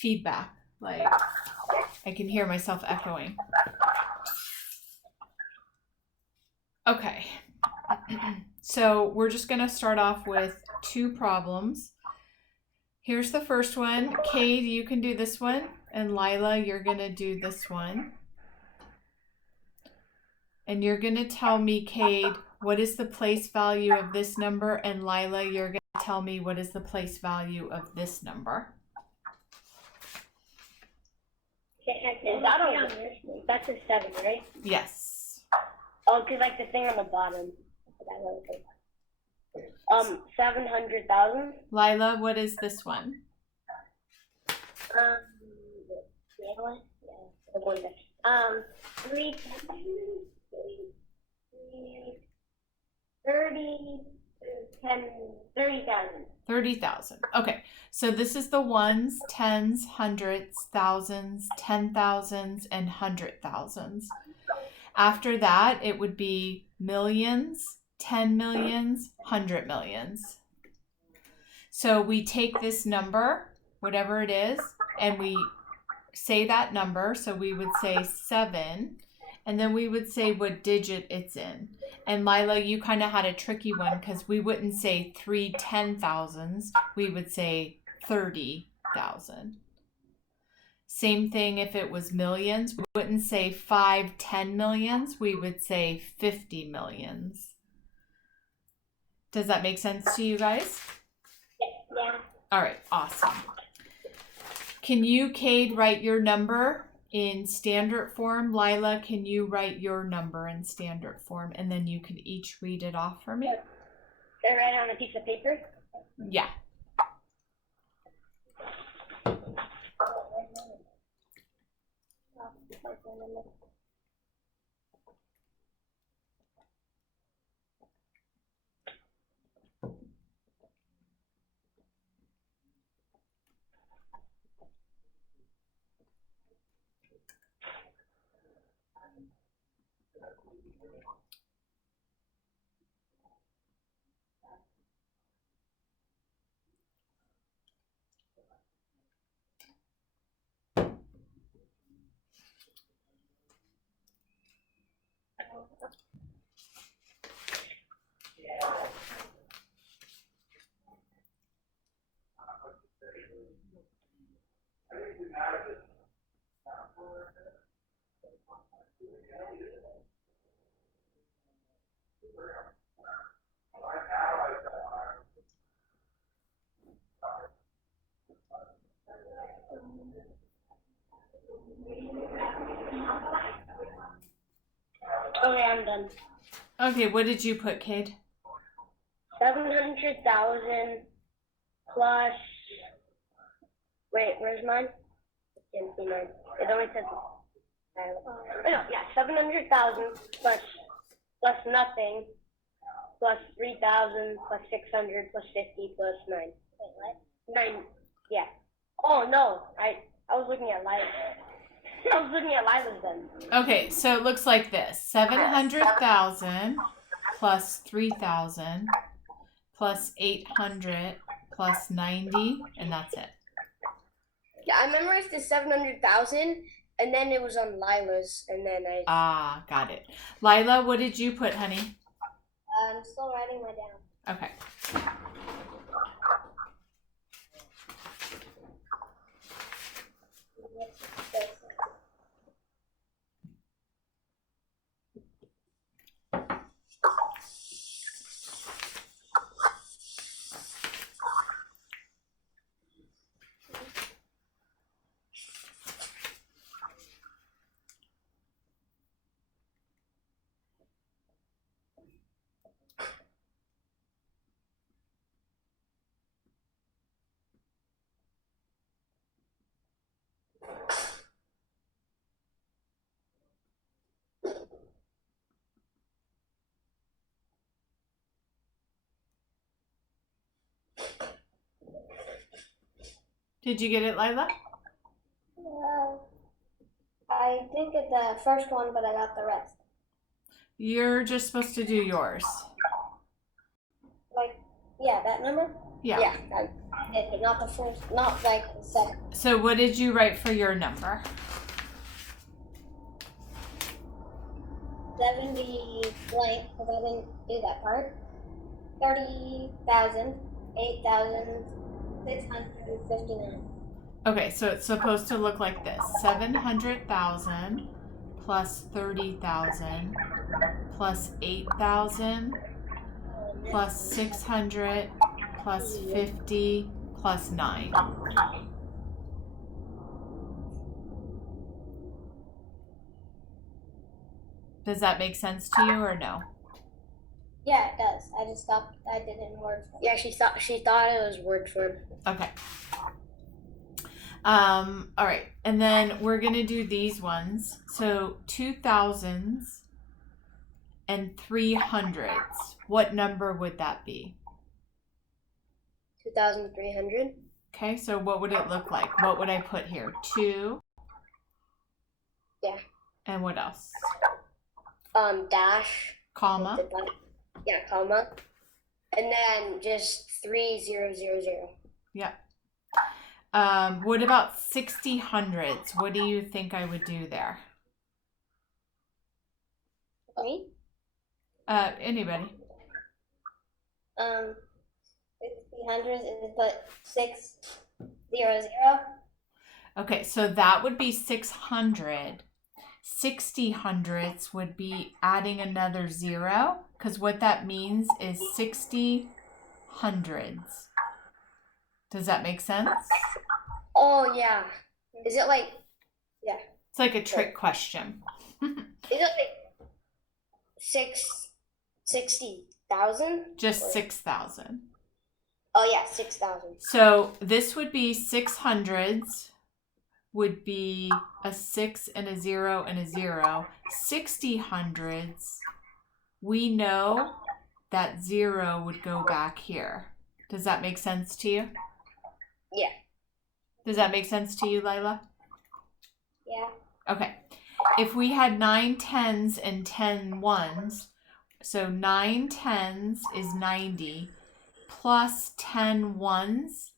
feedback. Like, I can hear myself echoing. Okay. So we're just going to start off with 2 problems. Here's the first one. Cade, you can do this one. And Lila, you're going to do this one. And you're going to tell me, Cade, what is the place value of this number? And Lila, you're going to tell me what is the place value of this number. That's a 7, right? Yes. Oh, because like the thing on the bottom. 700,000. Lila, what is this one? The one? Yeah, the one that. 30,000. 30,000. Okay, so this is the ones, tens, hundreds, thousands, 10,000s, and 100,000s. After that, it would be millions, 10 millions, 100 millions. So we take this number, whatever it is, and we say that number. So we would say 7, and then we would say what digit it's in. And Lila, you kind of had a tricky one because we wouldn't say 3 10,000s. We would say 30,000. Same thing if it was millions. We wouldn't say 5 10 millions. We would say 50 millions. Does that make sense to you guys? Yeah. All right, awesome. Can you, Cade, write your number in standard form? Lila, can you write your number in standard form? And then you can each read it off for me. Should I write on a piece of paper? Yeah. Okay, I'm done. Okay, what did you put, Cade? 700,000 plus. Wait, where's mine? Didn't see mine. It only says. No, yeah, 700,000 plus nothing plus 3,000 plus 600 plus 50 plus 9. Wait, what? 9. Yeah. Oh no, I was looking at Lila's. I was looking at Lila's then. Okay, so it looks like this. 700,000 plus 3,000 plus 800 plus 90, and that's it. Yeah, I memorized the 700,000, and then it was on Lila's, and then I... Ah, got it. Lila, what did you put, honey? I'm still writing mine down. Okay. Did you get it, Lila? I didn't get the first one, but I got the rest. You're just supposed to do yours. Like, yeah, that number? Yeah. Yeah, not the first, not like the second. So what did you write for your number? 70 blank, because I didn't do that part. 30,000, 8,659. Okay, so it's supposed to look like this. 700,000 plus 30,000 plus 8,000 plus 600 plus 50 plus 9. Does that make sense to you or no? Yeah, it does. I just thought I did it in word form. Yeah, she thought it was word form. Okay. All right. And then we're going to do these ones. So 2,000s and 300s. What number would that be? 2,300. Okay, so what would it look like? What would I put here? 2. Yeah. And what else? Dash. Comma. Yeah, comma. And then just 3000. Yeah. What about 60 hundreds? What do you think I would do there? Me? Anybody. 60 hundreds is put 600. Okay, so that would be 600. 60 hundredths would be adding another 0, because what that means is 60 hundreds. Does that make sense? Oh, yeah. Is it like, yeah. It's like a trick question. Is it like 60,000? Just 6,000. Oh, yeah, 6,000. So this would be 600s, would be a 6 and a 0 and a 0. 60 hundreds, we know that 0 would go back here. Does that make sense to you? Yeah. Does that make sense to you, Lila? Yeah. Okay. If we had 9 10s and 10 1s, so 9 10s is 90, plus 10 1s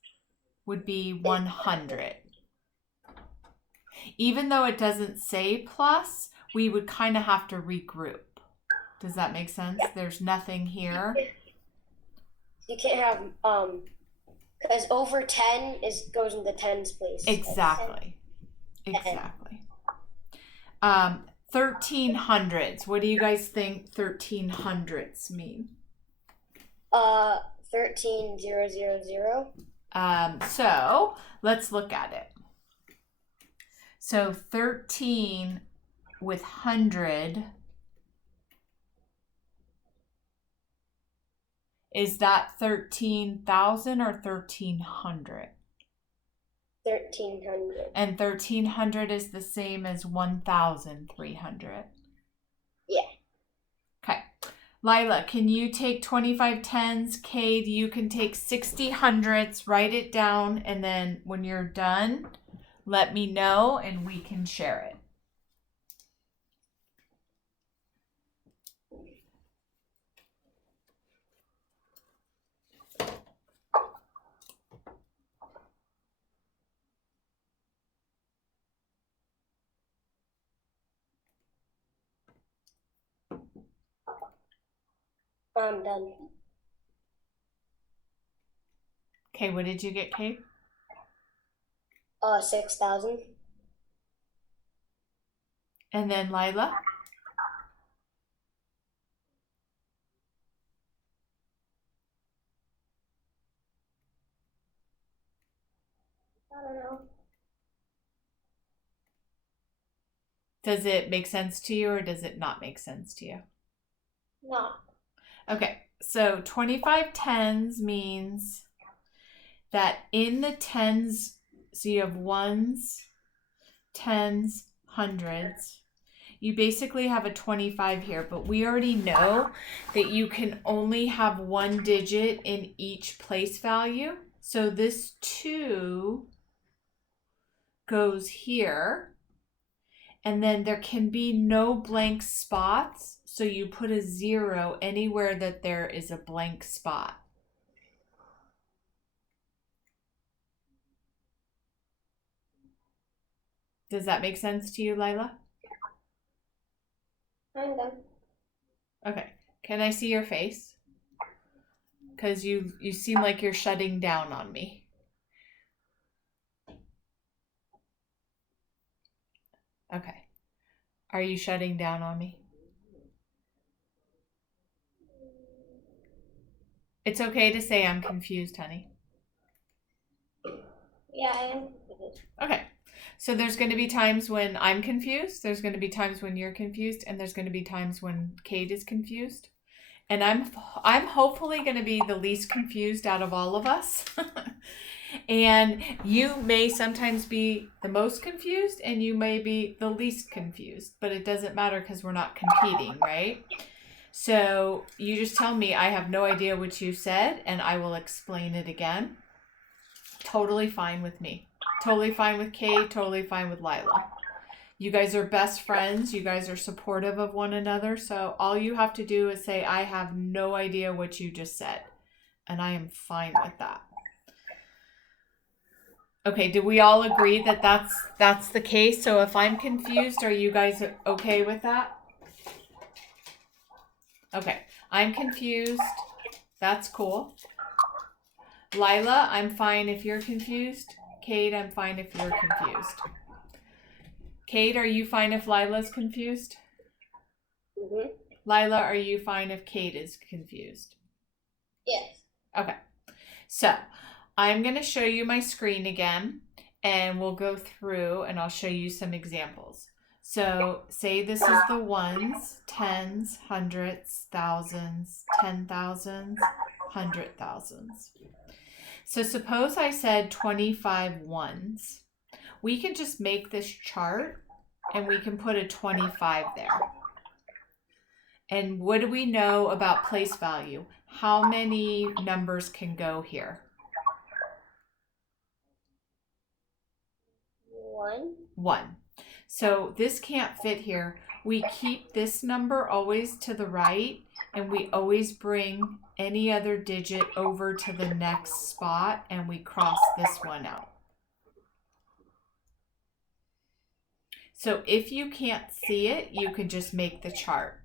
would be 100. Even though it doesn't say plus, we would kind of have to regroup. Does that make sense? Yeah. There's nothing here. You can't have, because over 10 goes in the tens place. Exactly. Exactly. 1300s. What do you guys think 1300s mean? 13,000. So let's look at it. So 13 with 100, is that 13,000 or 1,300? 1,300. And 1,300 is the same as 1,300. Yeah. Okay. Lila, can you take 25 10s? Cade, you can take 60 hundredths, write it down, and then when you're done, let me know and we can share it. I'm done. Okay, what did you get, Cade? 6,000. And then Lila? I don't know. Does it make sense to you or does it not make sense to you? No. Okay, so 25 10s means that in the tens, so you have 1s, 10s, hundreds, you basically have a 25 here, but we already know that you can only have one digit in each place value. So this 2 goes here, and then there can be no blank spots. So you put a 0 anywhere that there is a blank spot. Does that make sense to you, Lila? Kind of. Okay. Can I see your face? Because you seem like you're shutting down on me. Okay. Are you shutting down on me? It's okay to say I'm confused, honey. Yeah, I am. Okay. So there's going to be times when I'm confused, there's going to be times when you're confused, and there's going to be times when Kate is confused. And I'm hopefully going to be the least confused out of all of us. And you may sometimes be the most confused and you may be the least confused, but it doesn't matter because we're not competing, right? So you just tell me I have no idea what you said and I will explain it again. Totally fine with me. Totally fine with Kate, totally fine with Lila. You guys are best friends. You guys are supportive of one another. So all you have to do is say, I have no idea what you just said. And I am fine with that. Okay, do we all agree that that's the case? So if I'm confused, are you guys okay with that? Okay, I'm confused. That's cool. Lila, I'm fine if you're confused. Kate, I'm fine if you're confused. Kate, are you fine if Lila's confused? Mm-hmm. Lila, are you fine if Kate is confused? Yes. Okay, so I'm going to show you my screen again and we'll go through and I'll show you some examples. So say this is the ones, tens, hundreds, thousands, 10,000s, 100,000s. So suppose I said 25 ones. We can just make this chart and we can put a 25 there. And what do we know about place value? How many numbers can go here? 1. 1. So this can't fit here. We keep this number always to the right and we always bring any other digit over to the next spot and we cross this one out. So if you can't see it, you can just make the chart.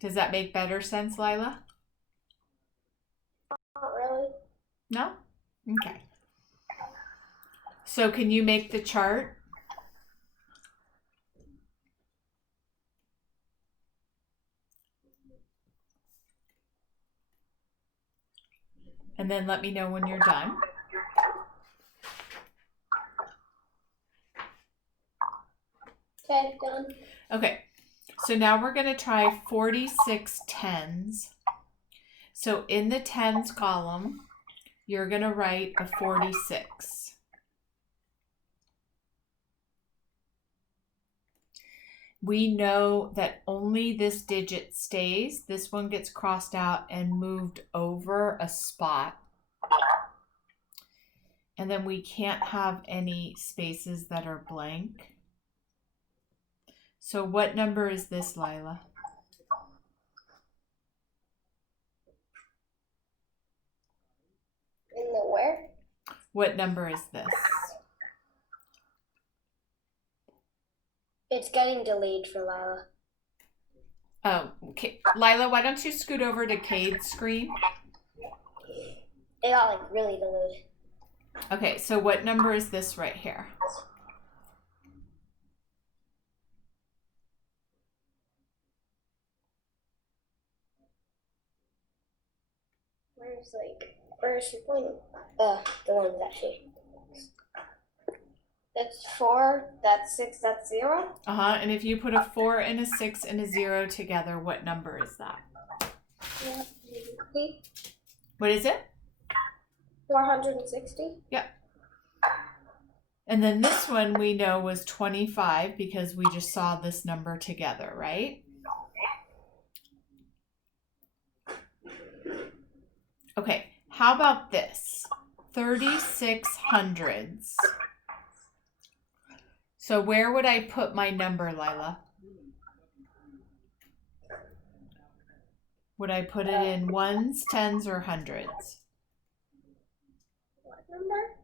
Does that make better sense, Lila? Not really. No? Okay. So can you make the chart? And then let me know when you're done. Okay, done. Okay, so now we're going to try 46 tens. So in the tens column, you're going to write a 46. We know that only this digit stays. This one gets crossed out and moved over a spot. And then we can't have any spaces that are blank. So what number is this, Lila? In the where? What number is this? It's getting delayed for Lila. Oh, okay. Lila, why don't you scoot over to Cade's screen? It got like really delayed. Okay, so what number is this right here? Where's your point? The one that she. That's 4, that's 6, that's 0. Uh-huh, and if you put a 4 and a 6 and a 0 together, what number is that? Yeah. What is it? 460. Yep. And then this one we know was 25 because we just saw this number together, right? Okay, how about this? 36 hundreds. So where would I put my number, Lila? Would I put it in ones, tens, or hundreds? What number?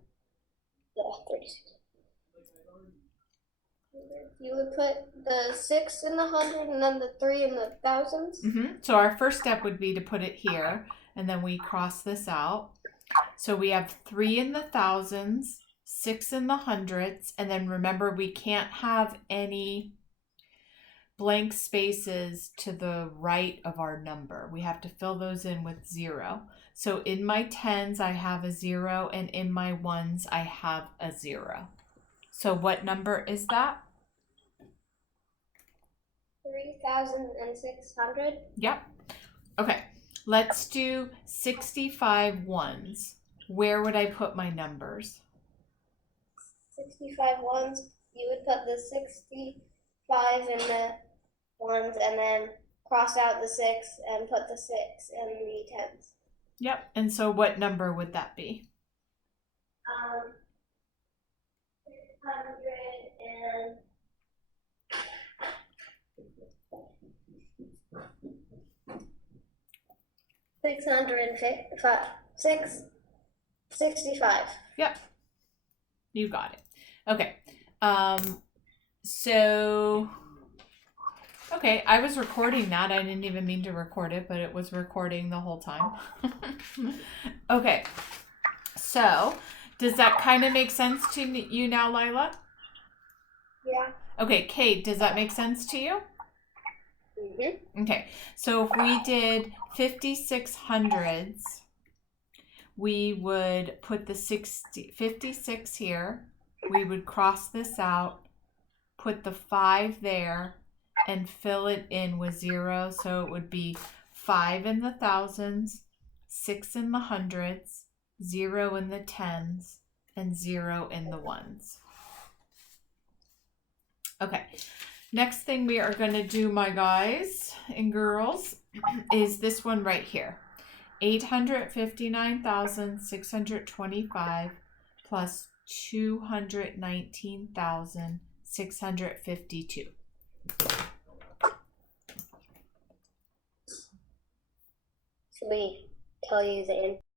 You would put the 6 in the 100 and then the 3 in the thousands? So our first step would be to put it here, and then we cross this out. So we have 3 in the thousands, 6 in the hundreds, and then remember we can't have any blank spaces to the right of our number. We have to fill those in with 0. So in my tens, I have a 0, and in my ones, I have a 0. So what number is that? 3,600. Yep. Okay, let's do 65 ones. Where would I put my numbers? 65 ones, you would put the 65 in the ones and then cross out the 6 and put the 6 in the tens. Yep, and so what number would that be? 665. Yep, you got it. Okay, so, okay, I was recording that. I didn't even mean to record it, but it was recording the whole time. Okay, so does that kind of make sense to you now, Lila? Yeah. Okay, Kate, does that make sense to you? Okay, so if we did 5600s, we would put the 56 here. We would cross this out, put the 5 there, and fill it in with 0. So it would be 5 in the thousands, 6 in the hundreds, 0 in the tens, and 0 in the ones. Okay, next thing we are going to do, my guys and girls, is this one right here. 859,625 plus 219,652. Should we tell you the